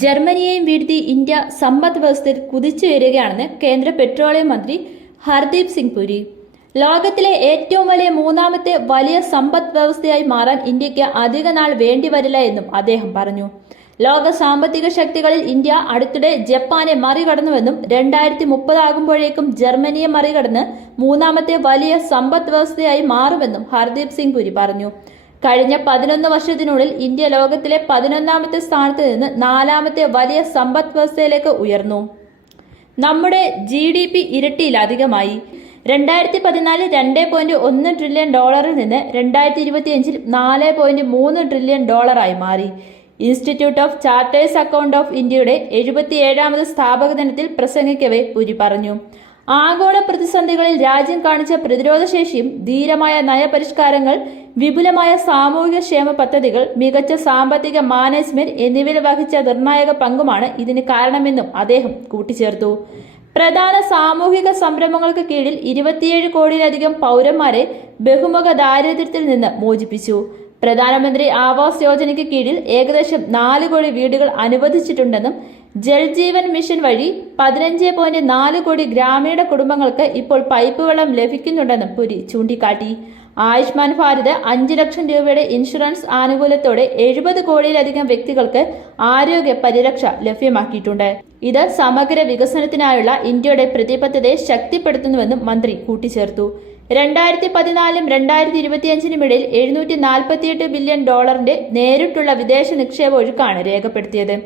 ജർമ്മനിയെയും വീഴ്ത്തി ഇന്ത്യ സമ്പദ് വ്യവസ്ഥയിൽ കുതിച്ചുയരുകയാണെന്ന് കേന്ദ്ര പെട്രോളിയം മന്ത്രി ഹർദീപ് സിംഗ് പുരി. ലോകത്തിലെ ഏറ്റവും വലിയ മൂന്നാമത്തെ വലിയ സമ്പദ് വ്യവസ്ഥയായി മാറാൻ ഇന്ത്യയ്ക്ക് അധിക നാൾ വേണ്ടിവരില്ല എന്നും അദ്ദേഹം പറഞ്ഞു. ലോക സാമ്പത്തിക ശക്തികളിൽ ഇന്ത്യ അടുത്തിടെ ജപ്പാനെ മറികടന്നുവെന്നും രണ്ടായിരത്തി മുപ്പതാകുമ്പോഴേക്കും ജർമ്മനിയെ മറികടന്ന് മൂന്നാമത്തെ വലിയ സമ്പദ് വ്യവസ്ഥയായി മാറുമെന്നും ഹർദീപ് സിംഗ് പുരി പറഞ്ഞു. കഴിഞ്ഞ പതിനൊന്ന് വർഷത്തിനുള്ളിൽ ഇന്ത്യ ലോകത്തിലെ പതിനൊന്നാമത്തെ സ്ഥാനത്ത് നിന്ന് നാലാമത്തെ വലിയ സമ്പദ് വ്യവസ്ഥയിലേക്ക് ഉയർന്നു. നമ്മുടെ ജി ഡി പി ഇരട്ടിയിലധികമായി. രണ്ടായിരത്തി പതിനാലിൽ രണ്ട് പോയിന്റ് ഒന്ന് ട്രില്യൺ ഡോളറിൽ നിന്ന് രണ്ടായിരത്തി ഇരുപത്തിയഞ്ചിൽ നാല് പോയിന്റ് മൂന്ന് ട്രില്യൺ ഡോളറായി മാറി. Institute of charters account of ഇന്ത്യയുടെ എഴുപത്തിയേഴാമത് സ്ഥാപക ദിനത്തിൽ പ്രസംഗിക്കവെ പുരി പറഞ്ഞു. ആഗോള പ്രതിസന്ധികളിൽ രാജ്യം കാണിച്ച പ്രതിരോധശേഷിയും ധീരമായ നയപരിഷ്കാരങ്ങൾ വിപുലമായ സാമൂഹിക ക്ഷേമ പദ്ധതികൾ മികച്ച സാമ്പത്തിക മാനേജ്മെന്റ് എന്നിവയിൽ വഹിച്ച നിർണായക പങ്കുമാണ് ഇതിന് കാരണമെന്നും അദ്ദേഹം കൂട്ടിച്ചേർത്തു. പ്രധാന സാമൂഹിക സംരംഭങ്ങൾക്ക് കീഴിൽ ഇരുപത്തിയേഴ് കോടിയിലധികം പൗരന്മാരെ ബഹുമുഖ ദാരിദ്ര്യത്തിൽ നിന്ന് മോചിപ്പിച്ചു. പ്രധാനമന്ത്രി ആവാസ് യോജനയ്ക്ക് കീഴിൽ ഏകദേശം നാല് കോടി വീടുകൾ അനുവദിച്ചിട്ടുണ്ടെന്നും ജൽജീവൻ മിഷൻ വഴി പതിനഞ്ച് പോയിന്റ് നാല് കോടി ഗ്രാമീണ കുടുംബങ്ങൾക്ക് ഇപ്പോൾ പൈപ്പ് വെള്ളം ലഭിക്കുന്നുണ്ടെന്നും പുരി ചൂണ്ടിക്കാട്ടി. ആയുഷ്മാൻ ഭാരത് അഞ്ച് ലക്ഷം രൂപയുടെ ഇൻഷുറൻസ് ആനുകൂല്യത്തോടെ എഴുപത് കോടിയിലധികം വ്യക്തികൾക്ക് ആരോഗ്യ പരിരക്ഷ ലഭ്യമാക്കിയിട്ടുണ്ട്. ഇത് സമഗ്ര വികസനത്തിനായുള്ള ഇന്ത്യയുടെ പ്രതിബദ്ധതയെ ശക്തിപ്പെടുത്തുന്നുവെന്നും മന്ത്രി കൂട്ടിച്ചേർത്തു. രണ്ടായിരത്തി പതിനാലിനും രണ്ടായിരത്തി ഇരുപത്തിയഞ്ചിനുമിടയിൽ എഴുന്നൂറ്റി നാൽപ്പത്തിയെട്ട് ബില്യൺ ഡോളറിന്റെ നേരിട്ടുള്ള വിദേശ നിക്ഷേപ ഒഴുക്കാണ് രേഖപ്പെടുത്തിയത്.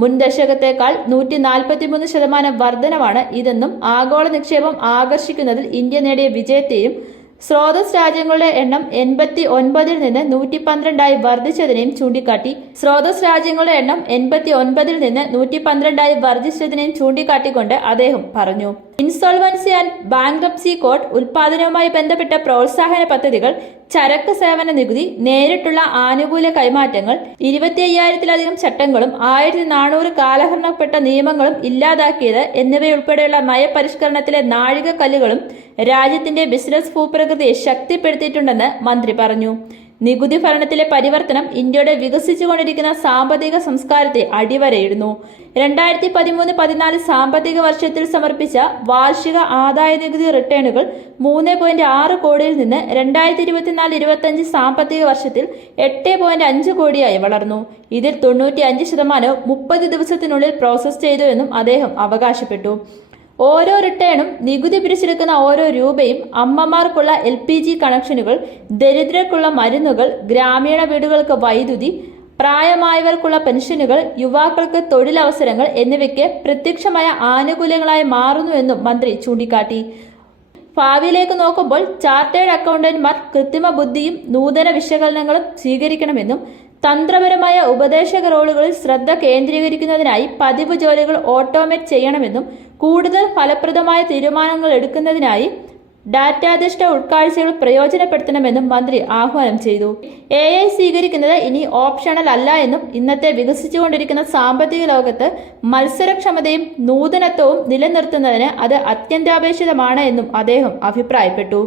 മുൻ ദശകത്തേക്കാൾ നൂറ്റി നാൽപ്പത്തിമൂന്ന് ശതമാനം വർധനമാണ് ഇതെന്നും ആഗോള നിക്ഷേപം ആകർഷിക്കുന്നതിൽ ഇന്ത്യ നേടിയ വിജയത്തെയും സ്രോതസ് രാജ്യങ്ങളുടെ എണ്ണം എൺപത്തി ഒൻപതിൽ നിന്ന് നൂറ്റി പന്ത്രണ്ടായി വർദ്ധിച്ചതിനെയും ചൂണ്ടിക്കാട്ടി. സ്രോതസ് രാജ്യങ്ങളുടെ എണ്ണം എൺപത്തി ഒൻപതിൽ നിന്ന് നൂറ്റി പന്ത്രണ്ടായി വർദ്ധിച്ചതിനെയും ചൂണ്ടിക്കാട്ടിക്കൊണ്ട് അദ്ദേഹം പറഞ്ഞു. ഇൻസോൾവൻസി ആൻഡ് ബാങ്ക്രപ്സി കോഡ് ഉൽപാദനവുമായി ബന്ധപ്പെട്ട പ്രോത്സാഹന പദ്ധതികൾ ചരക്ക് സേവന നികുതി നേരിട്ടുള്ള ആനുകൂല്യ കൈമാറ്റങ്ങൾ ഇരുപത്തി അയ്യായിരത്തിലധികം ചട്ടങ്ങളും ആയിരത്തി നാനൂറ് കാലഹരണപ്പെട്ട നിയമങ്ങളും ഇല്ലാതാക്കിയത് എന്നിവയുൾപ്പെടെയുള്ള നയപരിഷ്കരണത്തിലെ നാഴികക്കല്ലുകളും രാജ്യത്തിന്റെ ബിസിനസ് ഭൂപ്രകൃതിയെ ശക്തിപ്പെടുത്തിയിട്ടുണ്ടെന്ന് മന്ത്രി പറഞ്ഞു. നികുതി ഭരണത്തിലെ പരിവർത്തനം ഇന്ത്യയുടെ വികസിച്ചുകൊണ്ടിരിക്കുന്ന സാമ്പത്തിക സംസ്കാരത്തെ അടിവരയിടുന്നു. രണ്ടായിരത്തി പതിമൂന്ന് പതിനാല് സാമ്പത്തിക വർഷത്തിൽ സമർപ്പിച്ച വാർഷിക ആദായ നികുതി റിട്ടേണുകൾ മൂന്ന് പോയിന്റ് ആറ് കോടിയിൽ നിന്ന് രണ്ടായിരത്തി ഇരുപത്തിനാല് ഇരുപത്തഞ്ച് സാമ്പത്തിക വർഷത്തിൽ എട്ട് പോയിന്റ് അഞ്ച് കോടിയായി വളർന്നു. ഇതിൽ തൊണ്ണൂറ്റി അഞ്ച് ശതമാനവും മുപ്പത് ദിവസത്തിനുള്ളിൽ പ്രോസസ് ചെയ്തു എന്നും അദ്ദേഹം അവകാശപ്പെട്ടു. ഓരോ റിട്ടേണും നികുതി പിരിച്ചെടുക്കുന്ന ഓരോ രൂപയും അമ്മമാർക്കുള്ള എൽ പി ജി കണക്ഷനുകൾ ദരിദ്രർക്കുള്ള മരുന്നുകൾ ഗ്രാമീണ വീടുകൾക്ക് വൈദ്യുതി പ്രായമായവർക്കുള്ള പെൻഷനുകൾ യുവാക്കൾക്ക് തൊഴിലവസരങ്ങൾ എന്നിവയ്ക്ക് പ്രത്യക്ഷമായ ആനുകൂല്യങ്ങളായി മാറുന്നുവെന്നും മന്ത്രി ചൂണ്ടിക്കാട്ടി. ഭാവിയിലേക്ക് നോക്കുമ്പോൾ ചാർട്ടേഡ് അക്കൗണ്ടന്റ്മാർ കൃത്രിമ ബുദ്ധിയും നൂതന വിശകലനങ്ങളും സ്വീകരിക്കണമെന്നും തന്ത്രപരമായ ഉപദേശക റോളുകളിൽ ശ്രദ്ധ കേന്ദ്രീകരിക്കുന്നതിനായി പതിവ് ജോലികൾ ഓട്ടോമേറ്റ് ചെയ്യണമെന്നും കൂടുതൽ ഫലപ്രദമായ തീരുമാനങ്ങൾ എടുക്കുന്നതിനായി ഡാറ്റാധിഷ്ഠ ഉൾക്കാഴ്ചകൾ പ്രയോജനപ്പെടുത്തണമെന്നും മന്ത്രി ആഹ്വാനം ചെയ്തു. എ ഐ സ്വീകരിക്കുന്നത് ഇനി ഓപ്ഷണൽ അല്ല എന്നും ഇന്നത്തെ വികസിച്ചുകൊണ്ടിരിക്കുന്ന സാമ്പത്തിക ലോകത്ത് മത്സരക്ഷമതയും നൂതനത്വവും നിലനിർത്തുന്നതിന് അത് അത്യന്താപേക്ഷിതമാണ് എന്നും അദ്ദേഹം അഭിപ്രായപ്പെട്ടു.